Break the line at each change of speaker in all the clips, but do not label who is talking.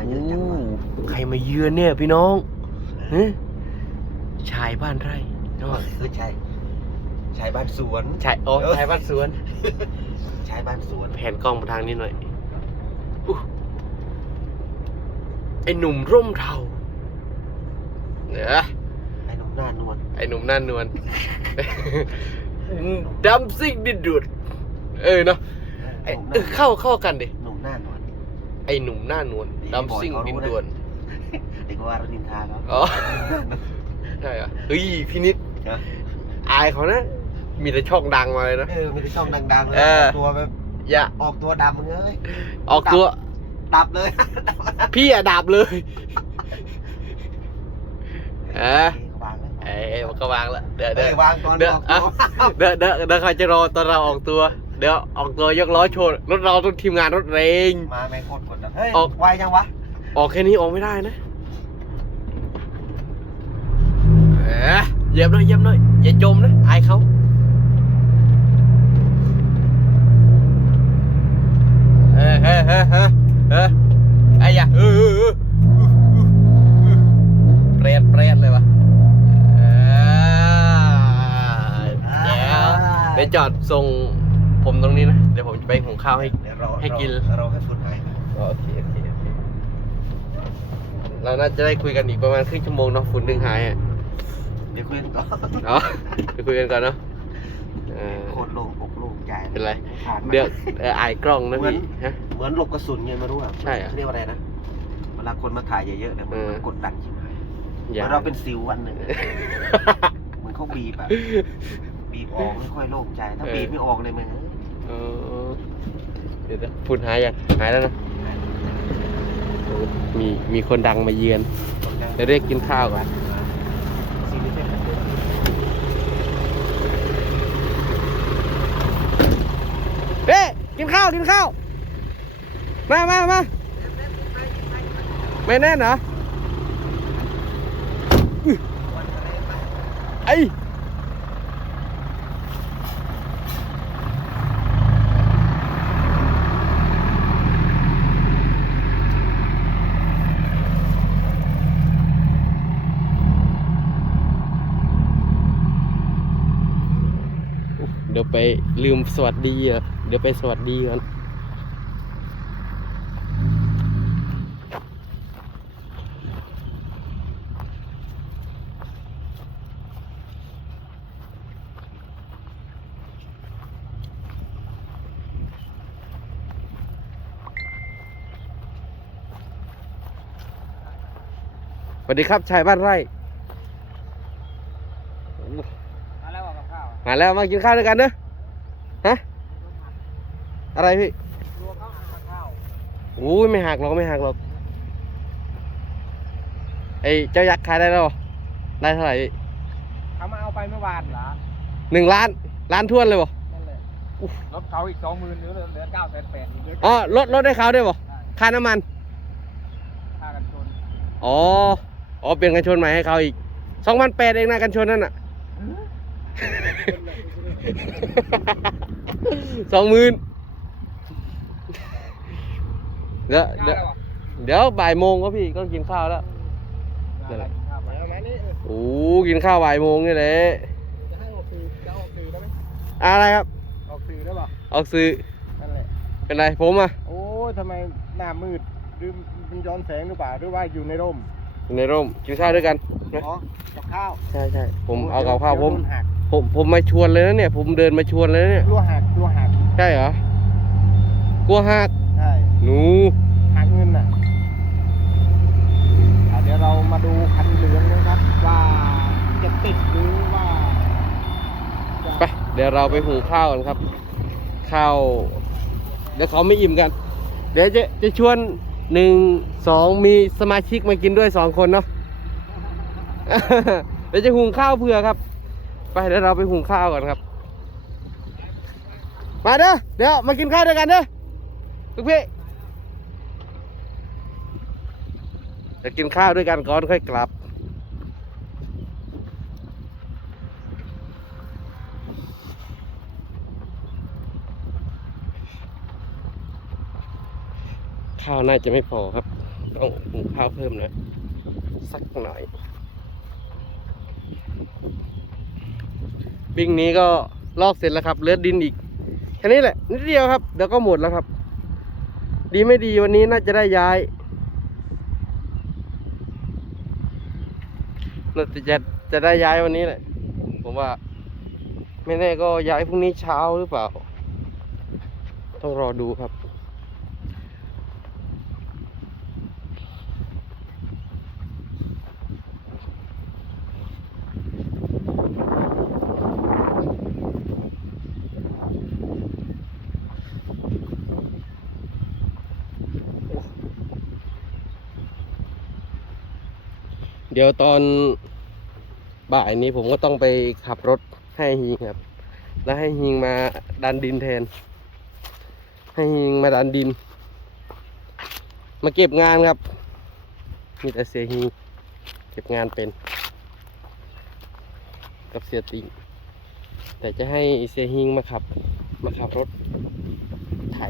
มาเยอะจังวะ
โอ้ใครมาเยือนเนี่ยพี่น้องฮะชายบ้านไร่เนาะ
เออใช่ชายบ้านสวน
ชายโอ้ชายบ้านสวน
ชายบ้านสวน
แผนกล้องมาทางนี้หน่อยอู้ไอหนุ่มร่มเทาเนอะ
ไอ้หนุ่มหน้านวล
ไอหนุ่มหน้านวลดำซิ่งดิดดุดเออเนาะไอ
หนุ่มห
เอ
น้า
อเข้าเข้ากันดิ อหนุ่มหน้านวลดำซิ่งดินด่วน
เด็กว่าเรานินทาเขา
อ๋อใช่เหรอเฮ้ยพี่นิด
นะ
อายเขานะมีแต่ช่องดังมาเลยนะ
เออมีแต่ช่องดังๆเลย
เออ
ออกตัวแบบ
อย่า
ออกตัวดำมึงเอ้ย
ออกตัว
ดับเลย
พี่อะดับเลยเออ
วางเลย
เอ้ยมันก็วางแล้วเดี๋ยว
เดี๋
เดี๋
ย
ยว
วางก่อน
เดี๋ยว
ออก
อะ
ตัว
เดี๋ยวเดี๋ยวเดี๋ยวใครจะรอตอนเราออกตัว เดี๋ยวออกตัวยกล้อโชว์รถเราต้องทีมงานรถเรง
มาแม่งโคตรกดดันเฮ้ย
ออก
ไวยังวะ
ออกแค่นี้ออกไม่ได้นะเออเหยียบหน่อยเหยียบหน่อยอย่าจมนะอายเขาเฮ้เฮ้เฮ้เฮ้เฮ้ไอ้ยะเออเออเออเปรตเปรตเลยวะเออเดี๋ยวเดี๋ยวจอดส่ง ผมตรงนี้นะ เดี๋ยวผมจะไปหุงข้าวให้
เดี๋ยวรอ
ให้กิน
รอรอให้ฝุ่นหาย
โอเคโอเคโอเคเราน่าจะได้คุยกันอีกประมาณครึ่งชั่วโมงเนาะฝุ่นดึงหายอะ
เดี๋ยวคุยกันก่อน
เนาะไปคุยกันก่อนเนาะเออ
โคตรโล่งอกโล่งใจ
เป็นไร
ขาดมาก
เดี๋ยวเอออายกล้องนะ
เหมือน
พี่ฮะ
เหมือนหลบกระสุนไงไม่รู้อะ
ใช่อะ
เรียกว่าอะไรนะเวลาคนมาถ่ายเยอะๆเนี่ยมัน
เออ
มันกดดันใช่ไหม
อย่า
เหมือนเราเป็นซิลวันหนึ่งอะเหมือนเขาบีบอะบีบออกไม่ค่อยโล่งใจ ถ้า
เออ
บีบไม่ออกเลยมึง
เออ เดี๋ยวนะฝุ่นหายยังหายแล้วนะโอ้มีมีคนดังมาเยือนเดี๋ยวเรียกกินข้าวก่อน
ซีรีส์เป็นแบบเดิม
เฮ้กินข้าวกินข้าว มามามาไม่แน่นเหรออื้อไอ้ ไปลืมสวัสดีอะเดี๋ยวไปสวัสดีก่อนสวัสดีครับชายบ้านไร่
มาแล้วกับข้าว
มาแล้วมากินข้าวด้วยกันเนอะฮะอะไรพี่
รวมข้าวกับข้าว
โอ้ยไม่หักหรอกไม่หักหรอกไอ้เจ้ายักษ์ขายได้แล้วเหรอได้เท่าไหร่พี่
เขามาเอาไปเมื่อวานเหรอ
หนึ่งล้านล้านทวนเลยบ่
นั่นแหละรถเขาอีกสองหมื่นเหลือเหลือเก้าแสนแปดอีก
อ๋อลดลดได้เขาด้วยบ่ค่าน้ำมัน
ค่ากันชน
อ๋ออ๋อเปลี่ยนกันชนใหม่ให้เขาอีกสองพันแปดเองนะกันชนนั่นน่ะ สองหมื่นเดี๋ยวเดี๋ยวเดี๋ยวบ่ายโมงก็พี่ก็กินข้าวแล้ว
อะไรข้าวไปเอามานี่
โอ้กินข้าวบ่ายโมงนี่แหละ
จะให้ออกสื่อจะออกสื่อได้ไหม
อะไรครับ
ออกสื่อได้ป่ะ
ออกซื้อ
นั่นแหละ
เป็นไรผมอะ
โอ้ยทำไมหน้ามืดหรือมันย้อนแสงหรือเปล่าหรือว่าอยู่ในร่ม
อยู่ในร่มกินข้าวด้วยกันนะ
อ๋อกับข้าว
ใช่ใช่ผมเอากับข้าวผม
เดี๋ยโดนหัก
ผมผมมาชวนเลยนะเนี่ย ผมเดินมาชวนเลยนะเนี่ย
กลัวหักกลัวหัก
ใช่เหรอกลัวหัก
ใช่
หนู
หักเงินน่ะอะเดี๋ยวเรามาดูคันเหลืองนะครับ ว่าจะติดหรือว่าจะ
ไปเดี๋ยวเราไปหุงข้าวกันครับ ข้าวเดี๋ยวเขาไม่อิ่มกัน เดี๋ยวจะจะชวน หนึ่งสองมีสมาชิกมากินด้วยสองคนเนาะเดี๋ยวจะหุงข้าวเผื่อครับ ไปเดี๋ยวเราไปหุงข้าวก่อนครับ มาเด้อเดี๋ยวมากินข้าวด้วยกันเด้อลูกพี่จะกินข้าวด้วยกันก่อนค่อยกลับ ข้าวน่าจะไม่พอครับ ต้องหุงข้าวเพิ่มน่อยสักหน่อยปิ้งนี้ก็ลอกเสร็จแล้วครับ เลือดดินอีกแค่นี้แหละ นิดเดียวครับเดี๋ยวก็หมดแล้วครับ ดีไม่ดีวันนี้น่าจะได้ย้ายน่าจะจะจะได้ย้ายวันนี้แหละ ผมว่า ไม่แน่ก็ย้ายพรุ่งนี้เช้าหรือเปล่า ต้องรอดูครับ เดี๋ยวตอนบ่ายนี้ผมก็ต้องไปขับรถให้ฮิงครับ แล้วให้ฮิงมาดันดินแทน ให้ฮิงมาดันดิน มาเก็บงานครับ มีแต่เสียฮิงเก็บงานเป็น กับเสียติ แต่จะให้เสียฮิงมาขับ มาขับรถไถ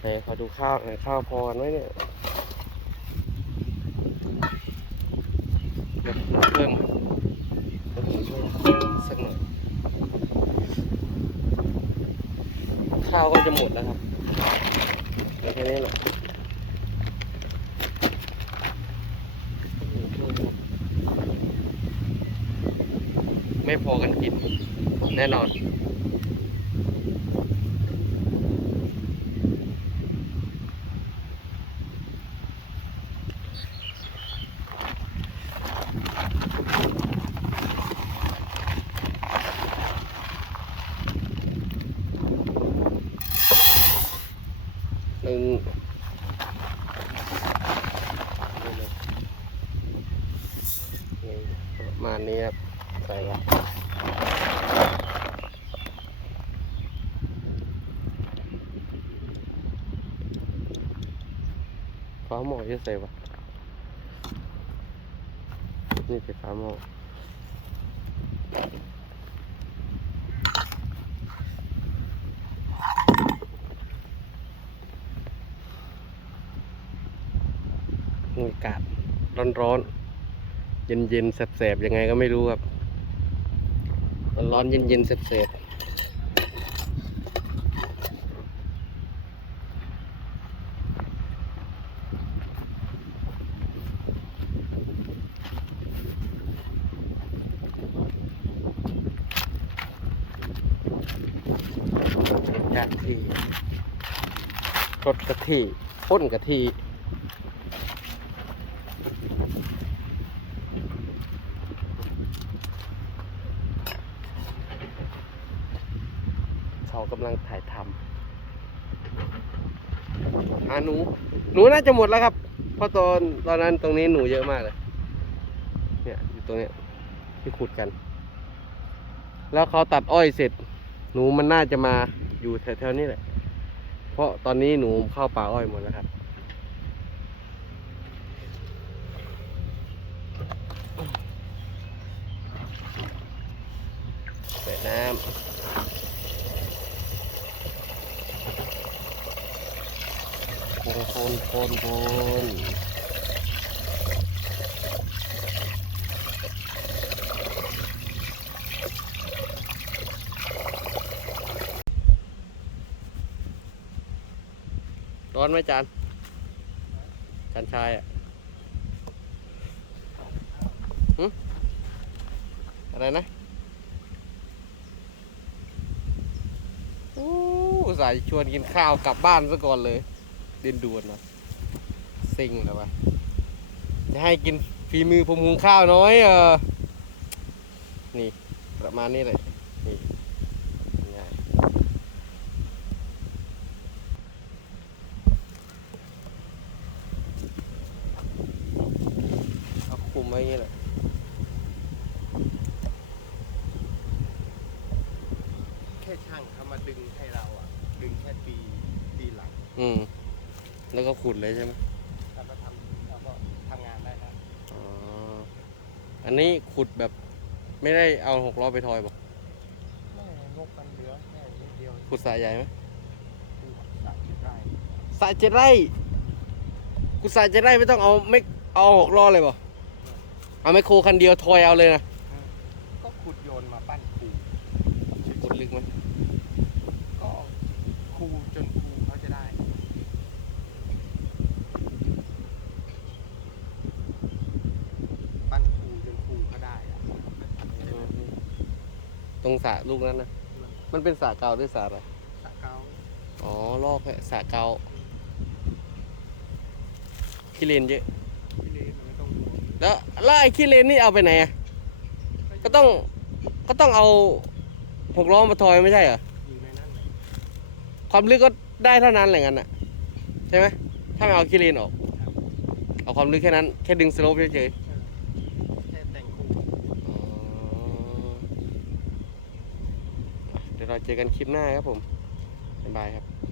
ไหนขอดูข้าวหน่ข้าวพอกันไหมเนี่ย เดี๋ยวเพิ่มเดี๋ยวผมช่วยสักหน่อย ข้าวก็จะหมดแล้วครับแค่นี้แหละไม่พอกันกิน แน่นอน หนึ่งนี่ประมาณนี้ครับ ใส่ครับ ฟ้าหมอจะใส่ปะนี่เป็นฟ้าหมออากาศร้อนๆ เย็นๆแสบๆ ยังไงก็ไม่รู้ครับ ร้อนๆ เย็นๆแสบๆ กะทิรสกะทิพ่นกะทิเขากำลังถ่ายทำอ่าหนู หนูน่าจะหมดแล้วครับ เพราะตอนตอนนั้นตรงนี้หนูเยอะมากเลย เนี่ยอยู่ตรงเนี้ยที่ขุดกัน แล้วเขาตัดอ้อยเสร็จ หนูมันน่าจะมาอยู่แถวๆนี้แหละ เพราะตอนนี้หนูเข้าป่าอ้อยหมดแล้วครับใส่น้ำคนคนคนคน ร้อนไหมจานจานชายอะหึอะไรนะโอ้สายชวนกินข้าวกลับบ้านซะก่อนเลย เดินด่วนนะซิงแล้ววะจะให้กินฝีมือผมหุงข้าวน้อยเออนี่ ประมาณนี้เลยนี่ง่ายเอาคุมไว้อย่างนี้แหละ
แค่ ช่างเขามาดึงให้เราอะ ดึงแค่ปีปีหลัง
อืม แล้วก็ขุดเลยใช่ไหม
เราก็ทำเราก็ทำงานได้แล้ว
อ๋อ อันนี้ขุดแบบไม่ได้เอาหกล้อไปทอยบอก
ไม่งบมันเหลือแค่นิดเดียว
ขุดสายใหญ่ไหม
คือสามสิบไร่
สายเจ็ดไร่กูสาจะได้ไม่ต้องเอาไม่เอาหกล้อเลยบ่เอาไมคโครคันเดียวทอยเอาเลยนะ
ก็ขุดโยนมาปั้นคู
ขุดลึกไหม
ก็คูจนคูเขาจะได้ ปั้นคูจนคูเขาได้อะ
ตรงสระลูกนั้นนะมันเป็นสระเก่าหรือสระอะไร
สะเกา
อ๋อ ลอกแค่สระเก่าขี้เลนเยอะ
ที่เลนมันไม่ต้องโดน
แล้วแล้วไอ้ขี้เลนนี่เอาไปไหนอะก็ต้อง ก็ต้องเอาหกล้อมาทอยไม่ใช่เหรอ
อยู่ในนั้นเลย
ความลึกก็ได้เท่านั้นแหละงั้นอะใช่ไหมถ้าไม่เอาขี้เลนออก เอาความลึกแค่นั้น แค่ดึงสโลปเฉย
เออแค่แต่งคู
ๆอ๋อ เจอกันคลิปหน้าครับผมบ๊ายบายครับ